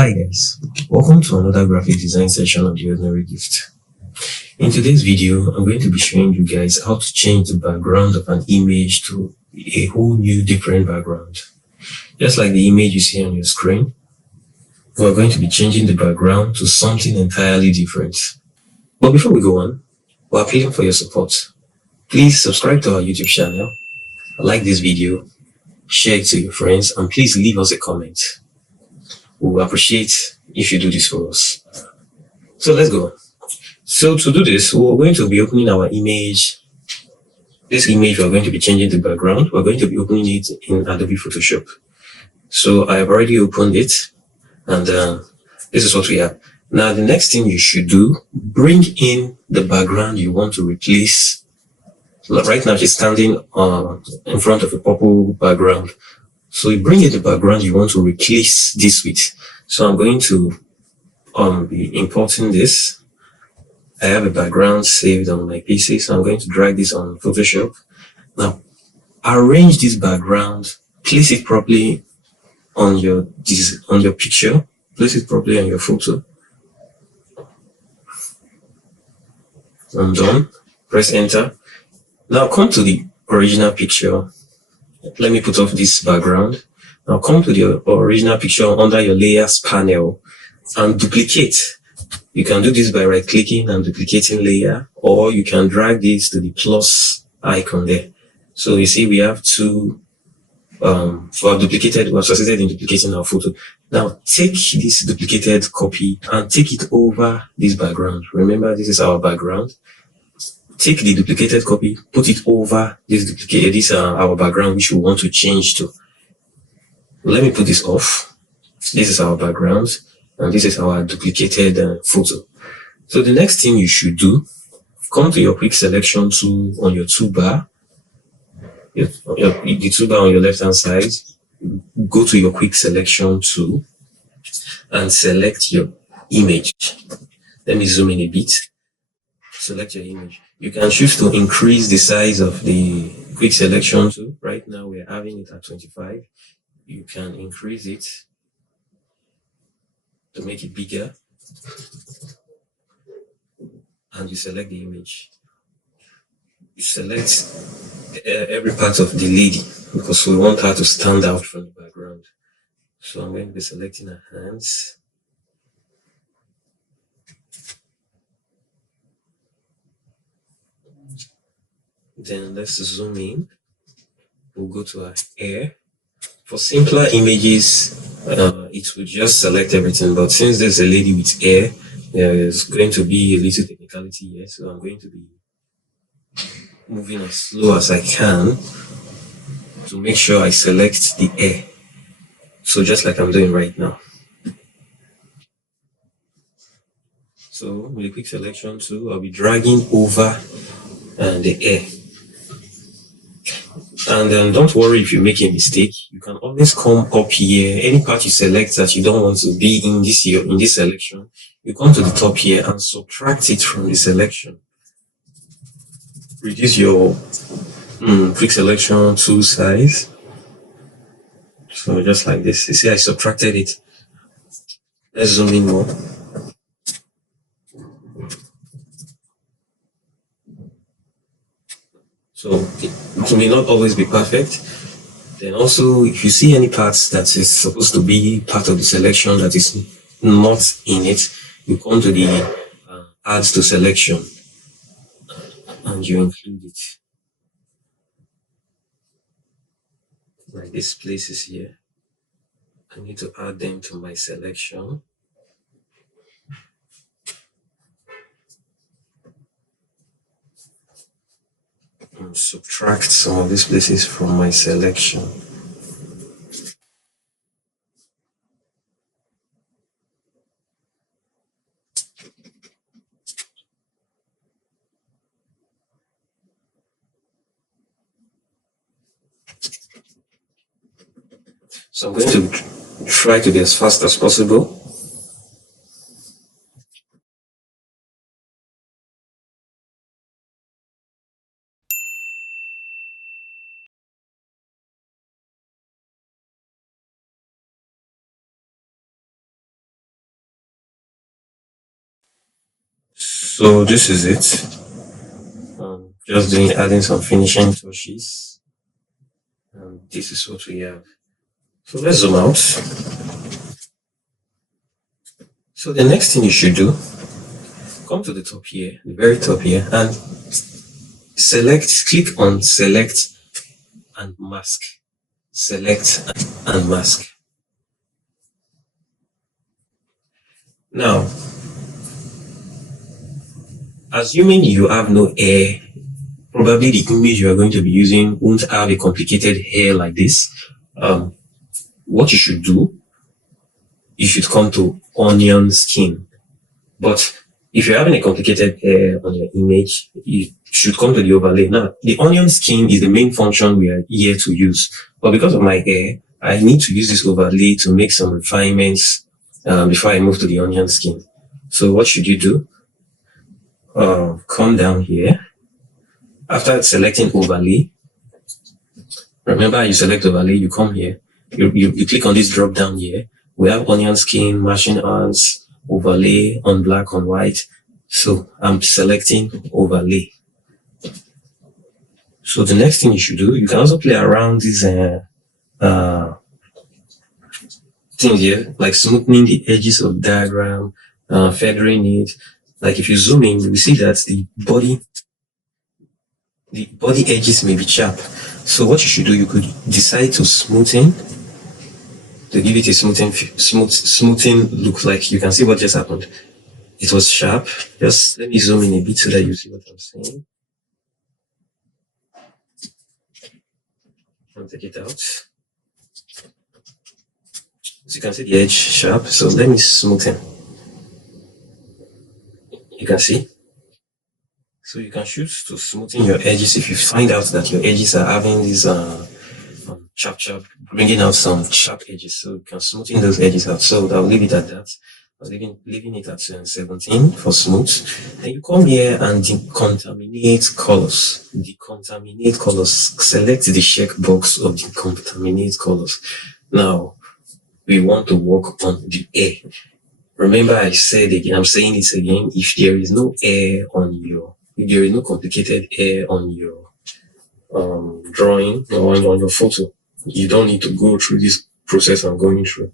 Hi guys, welcome to another graphic design session of The Ordinary Gift. In today's video, I'm going to be showing you guys how to change the background of an image to a whole new different background. Just like the image you see on your screen, we're going to be changing the background to something entirely different. But before we go on, we're appealing for your support. Please subscribe to our YouTube channel, like this video, share it to your friends, and please leave us a comment. We will appreciate if you do this for us. So let's go. So to do this, we're going to be opening our image. This image, we're going to be changing the background. We're going to be opening it in Adobe Photoshop. So I have already opened it, and this is what we have. Now, the next thing you should do, bring in the background you want to replace. Right now, she's standing in front of a purple background. So you bring in the background you want to replace this with. So I'm going to be importing this. I have a background saved on my PC, so I'm going to drag this on Photoshop. Now, arrange this background, place it properly on your picture, place it properly on your photo. I'm done. Press enter. Now come to the original picture. Let me put off this background. Now come to the original picture under your layers panel and duplicate. You can do this by right clicking and duplicating layer, or you can drag this to the plus icon there. So you see we have two we've succeeded in duplicating our photo. Now take this duplicated copy and take it over this background. Remember, this is our background. Take the duplicated copy, put it over this our background, which we want to change to. Let me put this off. This is our background, and this is our duplicated photo. So the next thing you should do, come to your quick selection tool on your toolbar, the toolbar on your left hand side. Go to your quick selection tool and select your image. Let me zoom in a bit. Select your image. You can choose to increase the size of the quick selection tool. Right now we're having it at 25. You can increase it to make it bigger, and you select the image. You select every part of the lady because we want her to stand out from the background. So I'm going to be selecting her hands. Then let's zoom in. We'll go to our hair. For simpler images, it will just select everything. But since there's a lady with hair, there's going to be a little technicality here. So I'm going to be moving as slow as I can to make sure I select the hair. So just like I'm doing right now. So with a quick selection tool, I'll be dragging over the hair. And then don't worry if you make a mistake. You can always come up here. Any part you select that you don't want to be in this selection, you come to the top here and subtract it from the selection. Reduce your quick selection tool size. So just like this. You see, I subtracted it. Let's zoom in more. So it may not always be perfect. Then also, if you see any parts that is supposed to be part of the selection that is not in it, you come to the add to selection and you include it. Like these places here, I need to add them to my selection. And subtract some of these places from my selection. So I'm going to try to be as fast as possible. So this is it. Just adding some finishing touches. And this is what we have. So let's zoom out. So the next thing you should do, come to the top here, the very top here, and click on select and mask. Select and mask. Now, assuming you have no hair, probably the image you are going to be using won't have a complicated hair like this. What you should do, you should come to onion skin. But if you're having a complicated hair on your image, you should come to the overlay. Now, the onion skin is the main function we are here to use. But because of my hair, I need to use this overlay to make some refinements before I move to the onion skin. So what should you do? Come down here. After selecting overlay, remember you select overlay, you come here, you click on this drop down here. We have onion skin, marching ants, overlay, on black, on white. So I'm selecting overlay. So the next thing you should do, you can also play around this thing here, like smoothing the edges of diagram, feathering it. Like if you zoom in, you will see that the body edges may be sharp. So what you should do, you could decide to smoothen, to give it a smoothing look. Like you can see what just happened. It was sharp. Just let me zoom in a bit so that you see what I'm saying. I'll take it out. As you can see, the edge sharp. So let me smoothen. You can see. So you can choose to smoothen your edges if you find out that your edges are having this sharp, bringing out some sharp edges. So you can smoothen those edges out. So I'll leave it at that. I was leaving it at 17 for smooth. Then you come here and decontaminate colors. Decontaminate colors. Select the checkbox of decontaminate colors. Now we want to work on the air. Remember, I said again, I'm saying it again, if there is no air on if there is no complicated air on your drawing or on your photo, you don't need to go through this process I'm going through.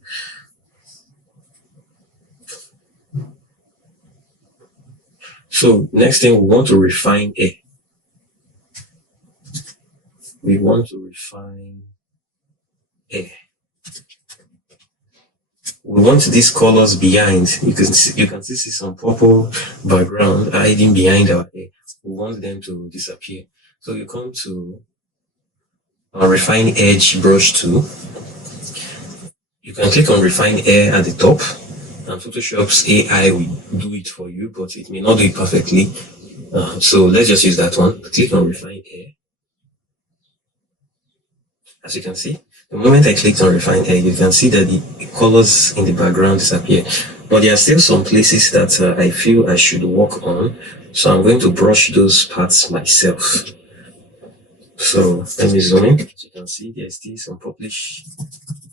So next thing, we want to refine air. We want to refine air. We want these colors behind. You can see some purple background hiding behind our hair. We want them to disappear. So you come to refine edge brush tool. You can click on refine air at the top, and Photoshop's AI will do it for you, but it may not do it perfectly. So let's just use that one. Click on refine air. As you can see, the moment I clicked on refine air, you can see that the colors in the background disappear. But there are still some places that I feel I should work on. So I'm going to brush those parts myself. So let me zoom in. As you can see, there's still some purplish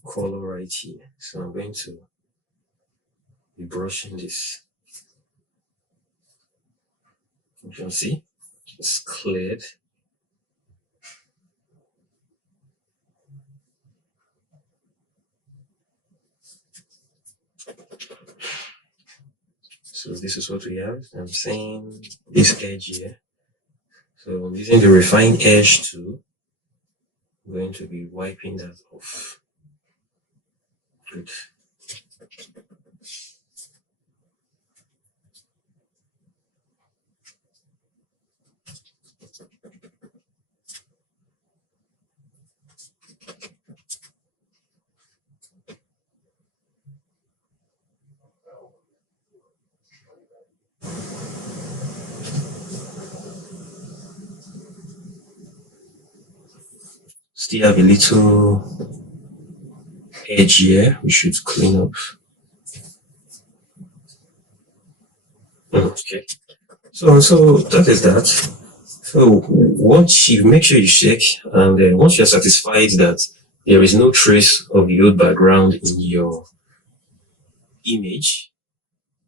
color right here. So I'm going to be brushing this. You can see it's cleared. So this is what we have. I'm saying this edge here. So I'm using the refine edge tool. I'm going to be wiping that off. Good. Still have a little edge here we should clean up. Okay. So that is that. So once you make sure you check, and once you're satisfied that there is no trace of the old background in your image,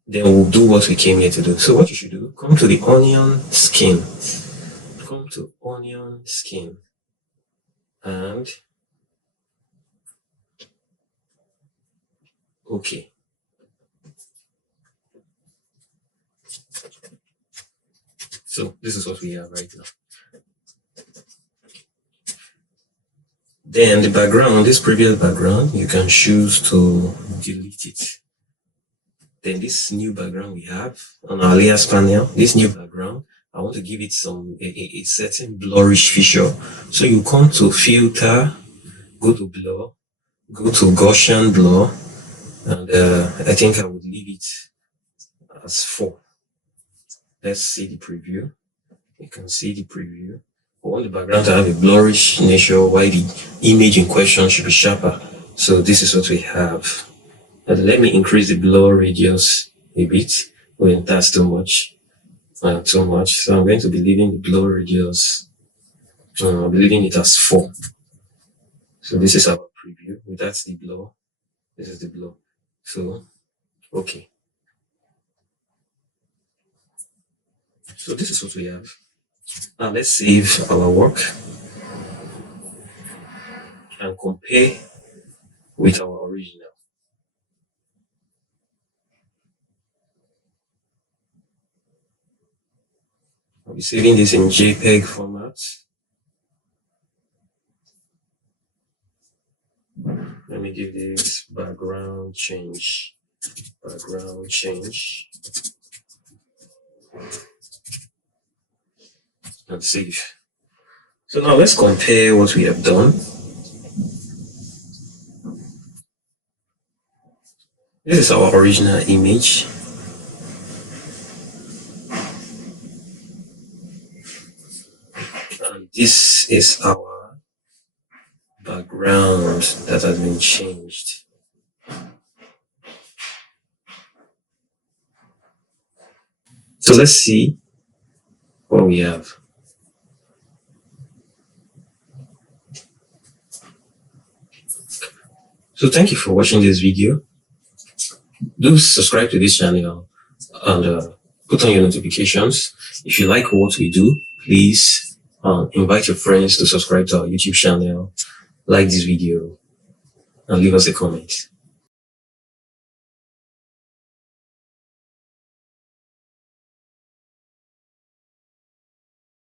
then we'll do what we came here to do. So what you should do, come to the onion skin. Come to onion skin and okay. So this is what we have right now. Then the background, this previous background, you can choose to delete it. Then this new background we have on our layers panel, this new background, I want to give it a certain blurrish feature. So you come to filter, go to blur, go to Gaussian blur, and I think I would leave it as 4. Let's see the preview. You can see the preview. I want the background to have a blurrish nature while the image in question should be sharper. So this is what we have. And let me increase the blur radius a bit when that's too much. So I'm going to be leaving the blur radius. I'm leaving it as 4. So this is our preview. That's the blur. This is the blur. So okay. So this is what we have. Now let's save our work and compare with our original. I'll be saving this in JPEG format. Let me give this background change. Background change. And save. So now let's compare what we have done. This is our original image. And this is our background that has been changed. So let's see what we have. So thank you for watching this video. Do subscribe to this channel and put on your notifications. If you like what we do, please invite your friends to subscribe to our YouTube channel, like this video, and leave us a comment.